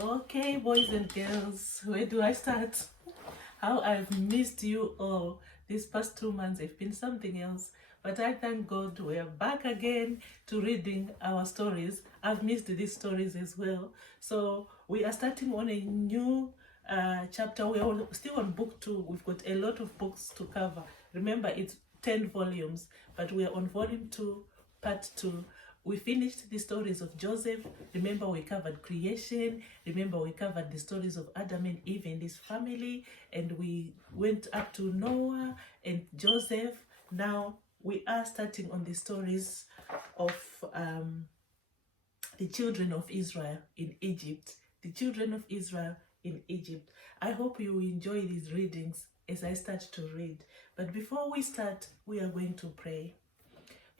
Okay, boys and girls, where do I start? How I've missed you all. These past 2 months have been something else. But I thank God we're back again to reading our stories. I've missed these stories as well. So we are starting on a new chapter. We're still on book 2. We've got a lot of books to cover. Remember, it's 10 volumes, but we're on volume 2, part 2. We finished the stories of Joseph. Remember, we covered creation. Remember, we covered the stories of Adam and Eve and his family. And we went up to Noah and Joseph. Now we are starting on the stories of the children of Israel in Egypt. The children of Israel in Egypt. I hope you enjoy these readings as I start to read. But before we start, we are going to pray.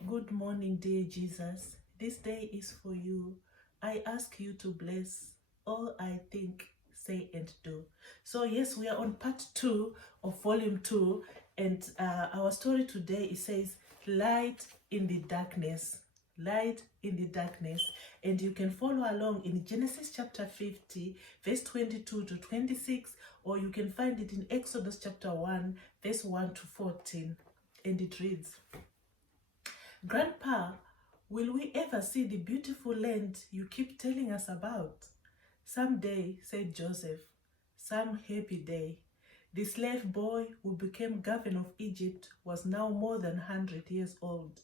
Good morning, dear Jesus. This day is for you. I ask you to bless all I think, say, and do. So yes, we are on part 2 of volume 2, and our story today, it says, light in the darkness. Light in the darkness. And you can follow along in Genesis chapter 50, verse 22 to 26, or you can find it in Exodus chapter 1, verse 1 to 14. And it reads, Grandpa, will we ever see the beautiful land you keep telling us about? Someday, said Joseph, some happy day. The slave boy who became governor of Egypt was now more than 100 years old.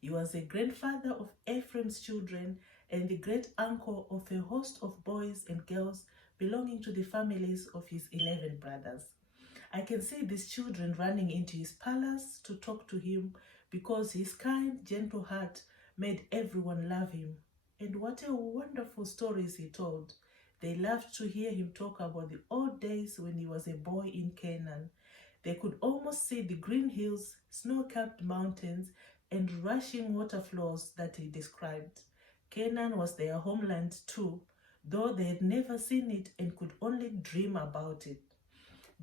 He was a grandfather of Ephraim's children and the great uncle of a host of boys and girls belonging to the families of his 11 brothers. I can see these children running into his palace to talk to him because his kind, gentle heart made everyone love him. And what a wonderful stories he told. They loved to hear him talk about the old days when he was a boy in Canaan. They could almost see the green hills, snow-capped mountains, and rushing water flows that he described. Canaan was their homeland too, though they had never seen it and could only dream about it.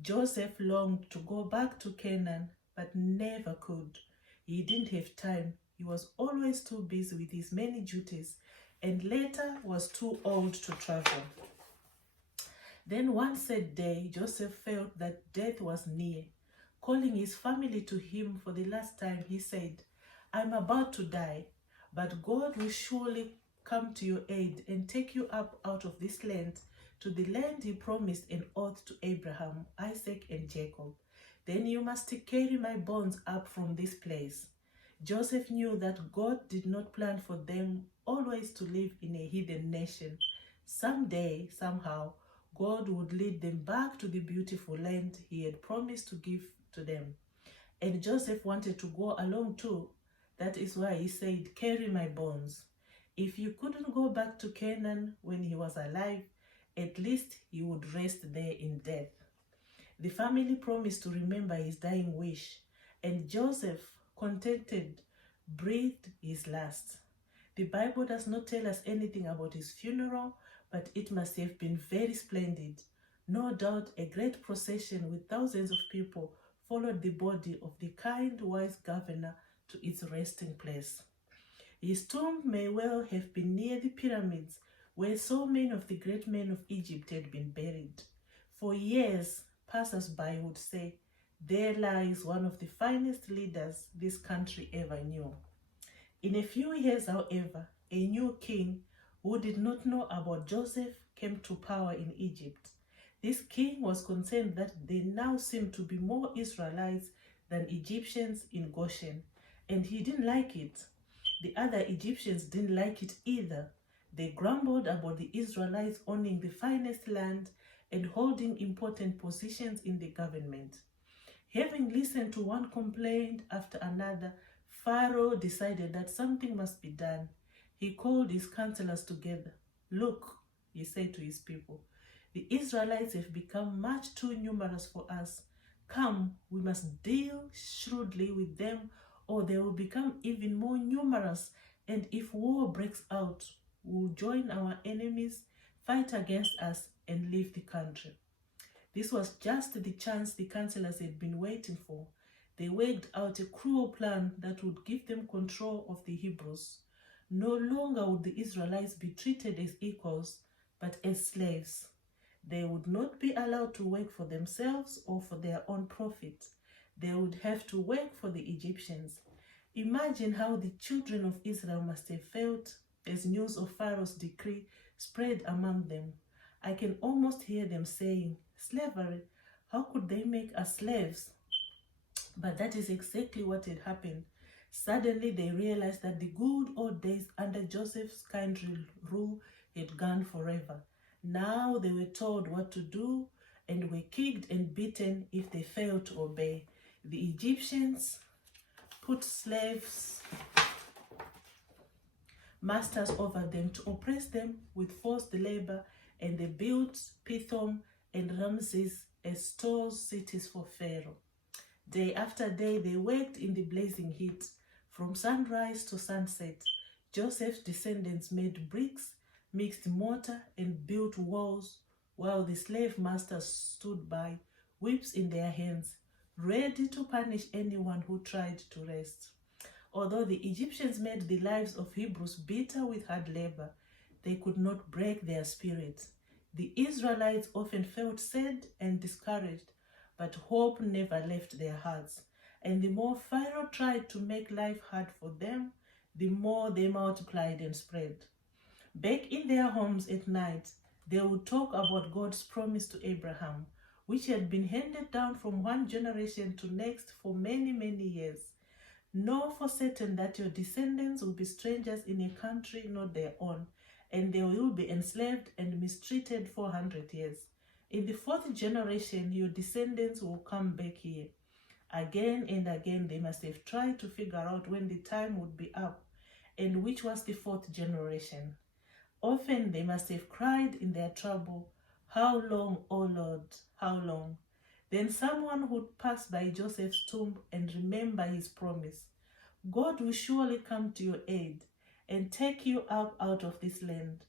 Joseph longed to go back to Canaan, but never could. He didn't have time. He was always too busy with his many duties, and later was too old to travel. Then one sad day, Joseph felt that death was near. Calling his family to him for the last time, he said, I'm about to die, but God will surely come to your aid and take you up out of this land to the land he promised an oath to Abraham, Isaac, and Jacob. Then you must carry my bones up from this place. Joseph knew that God did not plan for them always to live in a hidden nation. Someday, somehow, God would lead them back to the beautiful land he had promised to give to them. And Joseph wanted to go along too. That is why he said, carry my bones. If you couldn't go back to Canaan when he was alive, at least he would rest there in death. The family promised to remember his dying wish, and Joseph, contented, breathed his last. The Bible does not tell us anything about his funeral, but it must have been very splendid. No doubt a great procession with thousands of people followed the body of the kind, wise governor to its resting place. His tomb may well have been near the pyramids where so many of the great men of Egypt had been buried. For years, passers-by would say, there lies one of the finest leaders this country ever knew. In a few years, however, a new king who did not know about Joseph came to power in Egypt. This king was concerned that there now seemed to be more Israelites than Egyptians in Goshen, and he didn't like it. The other Egyptians didn't like it either. They grumbled about the Israelites owning the finest land and holding important positions in the government. Having listened to one complaint after another, Pharaoh decided that something must be done. He called his counselors together. Look, he said to his people, the Israelites have become much too numerous for us. Come, we must deal shrewdly with them, or they will become even more numerous, and if war breaks out, we'll join our enemies, fight against us, and leave the country. This was just the chance the counselors had been waiting for. They worked out a cruel plan that would give them control of the Hebrews. No longer would the Israelites be treated as equals. but as slaves. They would not be allowed to work for themselves or for their own profit. They would have to work for the Egyptians. Imagine how the children of Israel must have felt as news of Pharaoh's decree spread among them. I can almost hear them saying, "Slavery, how could they make us slaves?" But that is exactly what had happened. Suddenly they realized that the good old days under Joseph's kind rule had gone forever. Now they were told what to do and were kicked and beaten if they failed to obey. The Egyptians put slaves, masters over them to oppress them with forced labor, and they built Pithom and Ramses as store cities for Pharaoh. Day after day, they worked in the blazing heat. From sunrise to sunset, Joseph's descendants made bricks, mixed mortar, and built walls, while the slave masters stood by, whips in their hands, ready to punish anyone who tried to rest. Although the Egyptians made the lives of Hebrews bitter with hard labor, they could not break their spirits. The Israelites often felt sad and discouraged, but hope never left their hearts. And the more Pharaoh tried to make life hard for them, the more they multiplied and spread. Back in their homes at night, they would talk about God's promise to Abraham, which had been handed down from one generation to next for many, many years. Know for certain that your descendants will be strangers in a country not their own, and they will be enslaved and mistreated 400 years. In the fourth generation, your descendants will come back here. Again and again, they must have tried to figure out when the time would be up and which was the fourth generation. Often they must have cried in their trouble, "How long, O Lord, how long?" Then someone would pass by Joseph's tomb and remember his promise. God will surely come to your aid and take you up out of this land.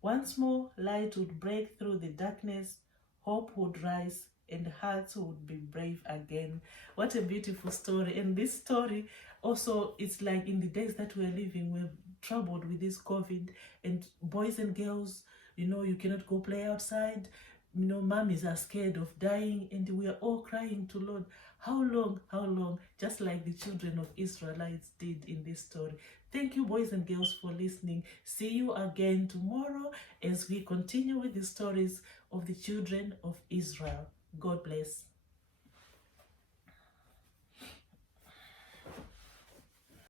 Once more, light would break through the darkness, hope would rise, and hearts would be brave again. What a beautiful story. And this story also, it's like in the days that we're living, we're troubled with this COVID, and boys and girls, you cannot go play outside. Mummies are scared of dying, and we are all crying to Lord, how long, just like the children of Israelites did in this story. Thank you, boys and girls, for listening. See you again tomorrow as we continue with the stories of the children of Israel. God bless.